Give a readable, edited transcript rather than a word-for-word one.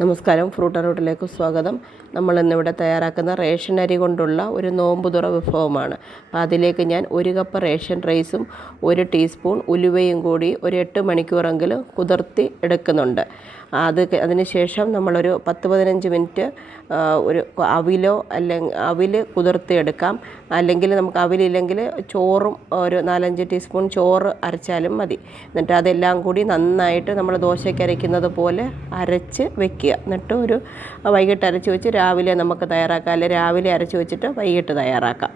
നമസ്കാരം, ഫ്രൂട്ട് റൂട്ടിലേക്ക് സ്വാഗതം. നമ്മളിന്നിവിടെ തയ്യാറാക്കുന്ന റേഷൻ അരി കൊണ്ടുള്ള ഒരു നോമ്പുതുറ വിഭവമാണ്. അപ്പോൾ അതിലേക്ക് ഞാൻ 1 കപ്പ് റേഷൻ റൈസും 1 ടീസ്പൂൺ ഉലുവയും കൂടി ഒരു 8 മണിക്കൂറെങ്കിലും കുതിർത്തി എടുക്കുന്നുണ്ട്. അതിന് ശേഷം നമ്മളൊരു 10-15 മിനിറ്റ് ഒരു അവിലോ അല്ലെങ്കിൽ അവിൽ കുതിർത്തിയെടുക്കാം. അല്ലെങ്കിൽ നമുക്ക് അവിലില്ലെങ്കിൽ ചോറും ഒരു 4-5 ടീസ്പൂൺ ചോറ് അരച്ചാലും മതി. എന്നിട്ട് അതെല്ലാം കൂടി നന്നായിട്ട് നമ്മൾ ദോശയ്ക്ക് അരയ്ക്കുന്നത് പോലെ അരച്ച് വെക്കുക. എന്നിട്ട് ഒരു വൈകിട്ട് അരച്ച് വെച്ച് രാവിലെ നമുക്ക് തയ്യാറാക്കാം. അല്ലെങ്കിൽ രാവിലെ അരച്ച് വെച്ചിട്ട് വൈകിട്ട് തയ്യാറാക്കാം.